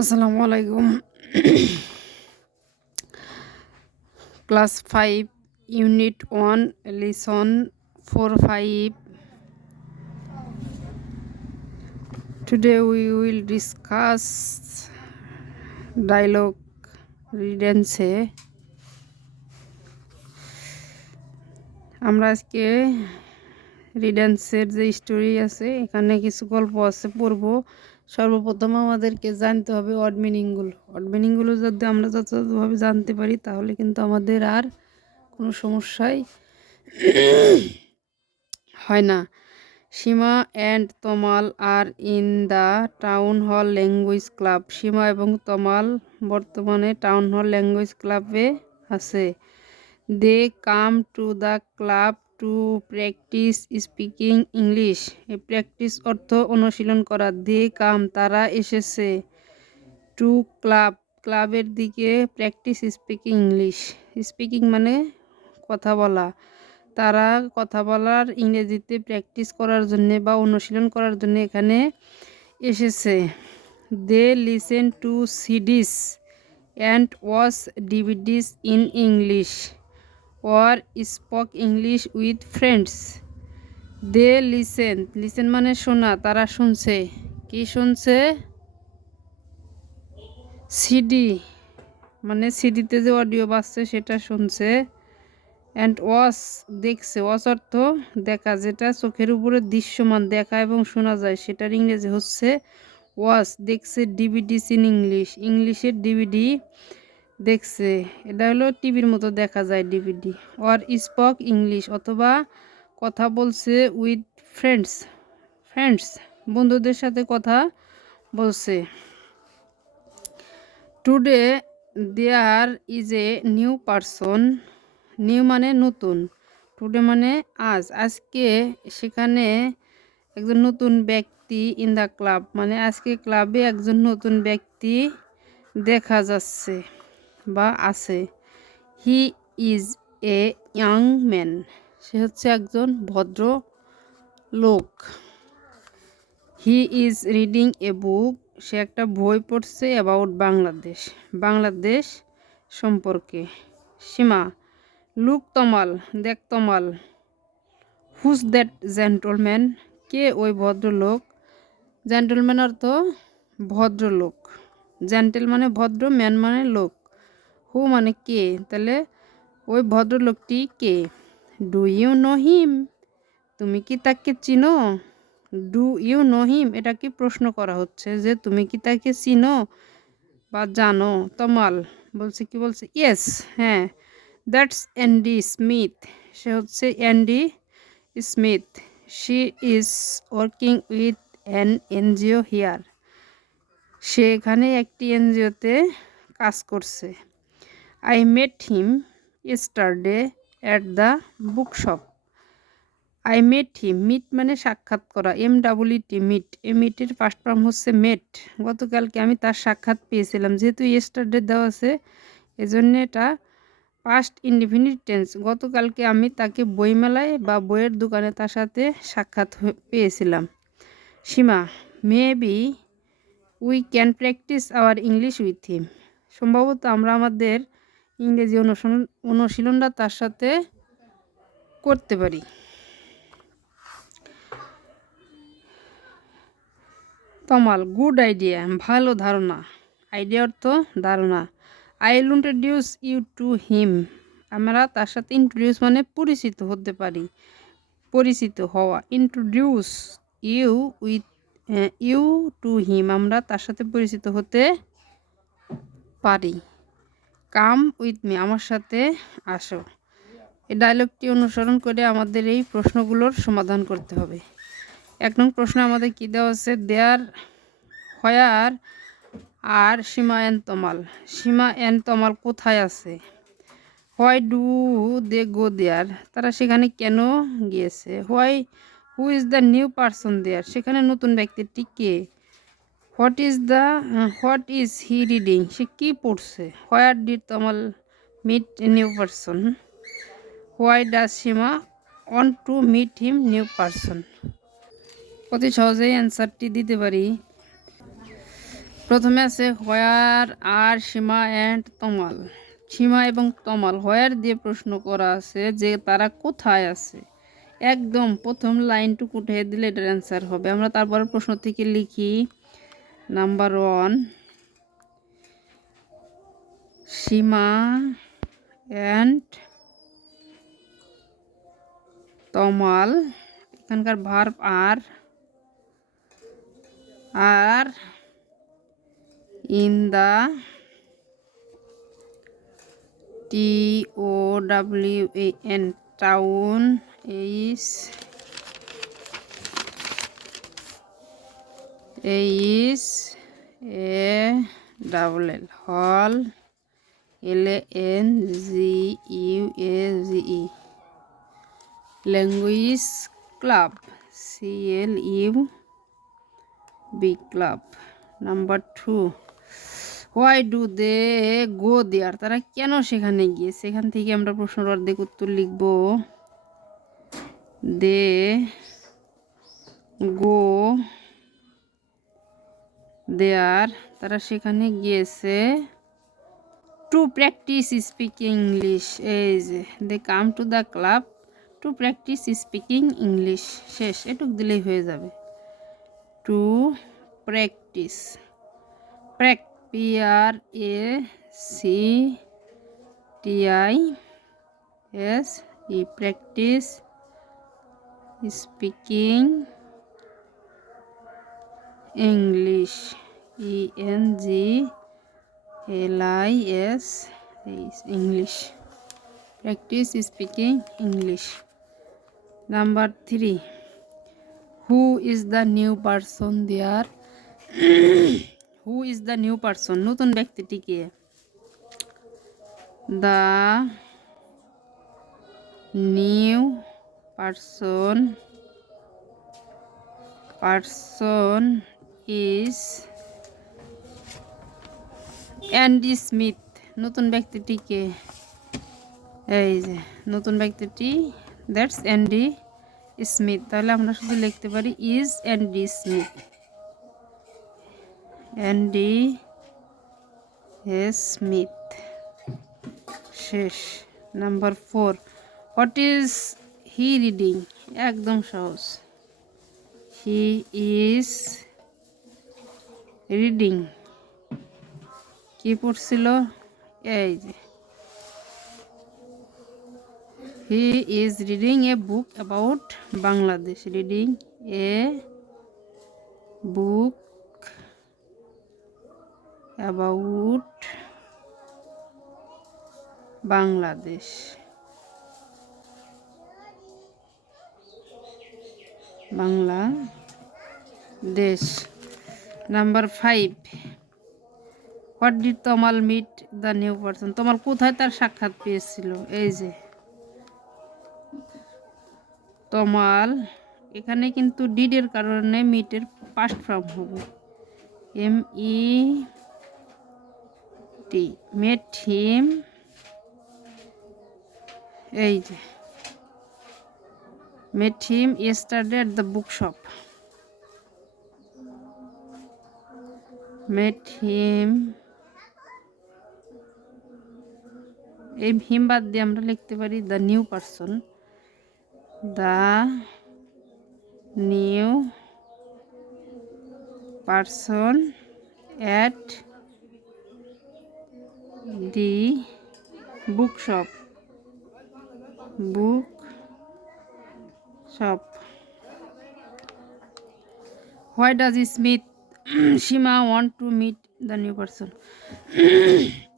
আসসালামু আলাইকুম। Class 5 unit 1 lesson 4-5. Today we will discuss dialogue রিডেন্সে। আমরা আজকে রিডেন্সের যে স্টোরি আছে এখানে কিছু গল্প আছে পড়ব। সর্বপ্রথম আমাদেরকে জানতে হবে ওয়ার্ড মিনিংগুলো যদি আমরা যথাযথভাবে জানতে পারি তাহলে কিন্তু আমাদের আর কোনো সমস্যাই হয় না। Seema and Tamal are in the town hall language club. Seema এবং তমাল বর্তমানে টাউন হল ল্যাঙ্গুয়েজ ক্লাবে আছে। They come to the club to practise speaking English. এই প্র্যাকটিস অর্থ অনুশীলন করা। দে কাম তারা এসেছে। টু ক্লাবের দিকে প্র্যাকটিস স্পিকিং ইংলিশ। স্পিকিং মানে কথা বলা। তারা কথা বলার ইংরেজিতে প্র্যাকটিস করার জন্যে বা অনুশীলন করার জন্য এখানে এসেছে। They listen to CDs and watch DVDs in English or spoke English with friends. They listen মানে শোনা, তারা শুনছে। কি শুনছে? সিডি মানে সিডিতে যে অডিও বাজছে সেটা শুনছে। অ্যান্ড ওয়াচ দেখছে। ওয়াচ অর্থ দেখা, যেটা চোখের উপরে দৃশ্যমান দেখা এবং শোনা যায় সেটার ইংরেজি হচ্ছে ওয়াচ। দেখছে ডিভিডিস ইন ইংলিশের ডিভিডি দেখছে। এটা হলো টিভির মতো দেখা যায় ডিভিডি। অর স্পোক ইংলিশ অথবা কথা বলছে উইথ ফ্রেন্ডস বন্ধুদের সাথে কথা বলছে। Today there is a new person. New মানে নতুন, টুডে মানে আজকে সেখানে একজন নতুন ব্যক্তি। ইন দ্য ক্লাব মানে আজকে ক্লাবে একজন নতুন ব্যক্তি দেখা যাচ্ছে বা আছে। He is a young man, সে হচ্ছে একজন ভদ্র লোক। হি ইজ রিডিং এ বুক, সে একটা বই পড়ছে অ্যাবাউট বাংলাদেশ সম্পর্কে। সীমা লুক তমাল, দেখ তমাল। হুজ দ্যাট জেন্টলম্যান, কে ওই ভদ্রলোক। জেন্টলম্যান অর্থ ভদ্রলোক। জেন্টেল মানে ভদ্র, ম্যান মানে লোক, হু মানে কে, তাহলে ওই ভদ্রলোকটি কে। ডু ইউ নো হিম, তুমি কি তাকে চিনো। ডু ইউ নো হিম, এটা কি প্রশ্ন করা হচ্ছে যে তুমি কি তাকে চিনো বা জানো। তমাল বলছে, কি বলছে, ইয়েস হ্যাঁ। দ্যাটস অ্যান্ডি স্মিথ, সে হচ্ছে Andy Smith. She is working with an NGO here, সে এখানে একটি এনজিওতে কাজ করছে। I met him yesterday at the bookshop. I met him, meet মানে সাক্ষাৎ করা, MWT মিট। এই মিটের ফার্স্ট ফর্ম হচ্ছে মেট। গতকালকে আমি তার সাক্ষাৎ পেয়েছিলাম, যেহেতু ইয়েস্টারডে দেওয়া আছে এজন্য এটা পাস্ট ইনডিফিনিট টেন্স। গতকালকে আমি তাকে বইমেলায় বা বইয়ের দোকানে তার সাথে সাক্ষাৎ পেয়েছিলাম। Seema maybe we can practise our English with him, সম্ভবত আমরা আমাদের ইংরেজি অনুশীলনটা তার সাথে করতে পারি। তমাল গুড আইডিয়া, ভালো ধারণা। আইডিয়া অর্থ ধারণা। I will introduce you to him, আমরা তার সাথে ইন্ট্রোডিউস মানে পরিচিত হতে পারি, পরিচিত হওয়া। ইন্ট্রোডিউস ইউ টু হিম, আমরা তার সাথে পরিচিত হতে পারি। কাম উইথ মি, আমার সাথে আসো। এই ডায়লগটি অনুসরণ করে আমাদের এই প্রশ্নগুলোর সমাধান করতে হবে। 1 নং প্রশ্ন আমাদের কী দেওয়া আছে, দেয়ার হোয়ার আর সীমা অ্যান্ড তমাল। সীমা অ্যান্ড তমাল কোথায় আছে। হোয়াই ডু দে গো দেয়ার, তারা সেখানে কেন গিয়েছে। Who is the new person there, সেখানে নতুন ব্যক্তিটি কে। হোয়াট ইজ হি রিডিং, সে কী পড়ছে। Where did Tamal meet a new person. Why does Seema want to meet him new person. অতি সহজেই অ্যান্সারটি দিতে পারি। প্রথমে আছে হোয়ার আর সীমা অ্যান্ড তমাল। সীমা এবং তমাল হোয়ার দিয়ে প্রশ্ন করা আছে যে তারা কোথায় আছে। একদম প্রথম লাইনটুকু উঠে দিলে এটার অ্যান্সার হবে। আমরা তারপরে প্রশ্ন থেকে লিখি। নাম্বার 1, সীমা অ্যান্ড তমাল, এখানকার ভার্ব আর in the TOWN town is a double L hall LANGUAGE language club CLUB club. Number 2, why do they go there? তারা কেন সেখানে গিয়েছে। সেখান থেকে আমরা প্রশ্নের অর্ধেক উত্তর লিখব। দে গো দেয়ার, তারা সেখানে গিয়েছে টু প্র্যাকটিস স্পিকিং ইংলিশ। এই যে they come to the club to practise speaking English. শেষ, এটুক দিলেই হয়ে যাবে। To practise, PRACTICE practice speaking English ENGLIS English, practise speaking English. Number 3, who is the new person there. Who is the new person, নতুন ব্যক্তিটিকে। The new person is Andy Smith, নতুন ব্যক্তিটিকে। এই যে নতুন ব্যক্তিটি, দ্যাটস অ্যান্ডি স্মিথ। তাহলে আমরা শুধু লিখতে পারি is Andy Smith, Andy Smith. শেষ। Number 4, what is he reading. একদম সহজ, হি ইজ রিডিং, কি পড়ছিল। এই যে he is reading a book about Bangladesh. Reading a book about Bangladesh. Bangladesh. Number 5, what did Tamal meet the new person. Tamal কোথায় তার সাক্ষাৎ পেয়েছিল। এই যে তমাল, এখানে কিন্তু ডিডের কারণে মিটের পাস্ট ফর্ম হবে MET, মেট হিম। এই যে met him yesterday at the bookshop. met him, এই হিম বাদ দিয়ে আমরা লিখতে পারি the new person. The new person at the bookshop. Why does Smith Shima want to meet the new person?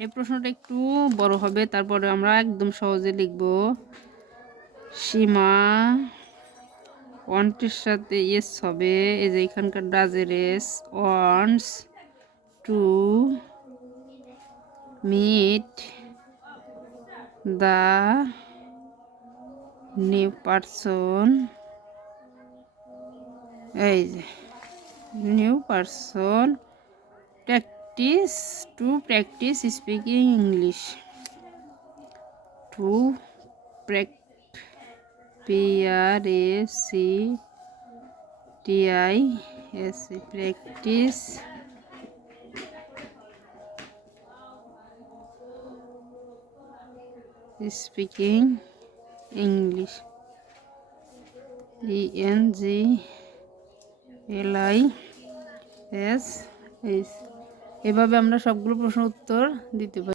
এই প্রশ্নটা একটু বড় হবে, তারপরে আমরা একদম সহজে লিখব। সীমা ওয়ান্টের সাথে এস হবে, এই যে এখানকার ডাজের এস। Wants to meet the new person. এই যে new person practice speaking English. To PRACTICE practice speaking English, ENGLISH। এভাবে আমরা সবগুলো প্রশ্ন উত্তর দিতে পারি।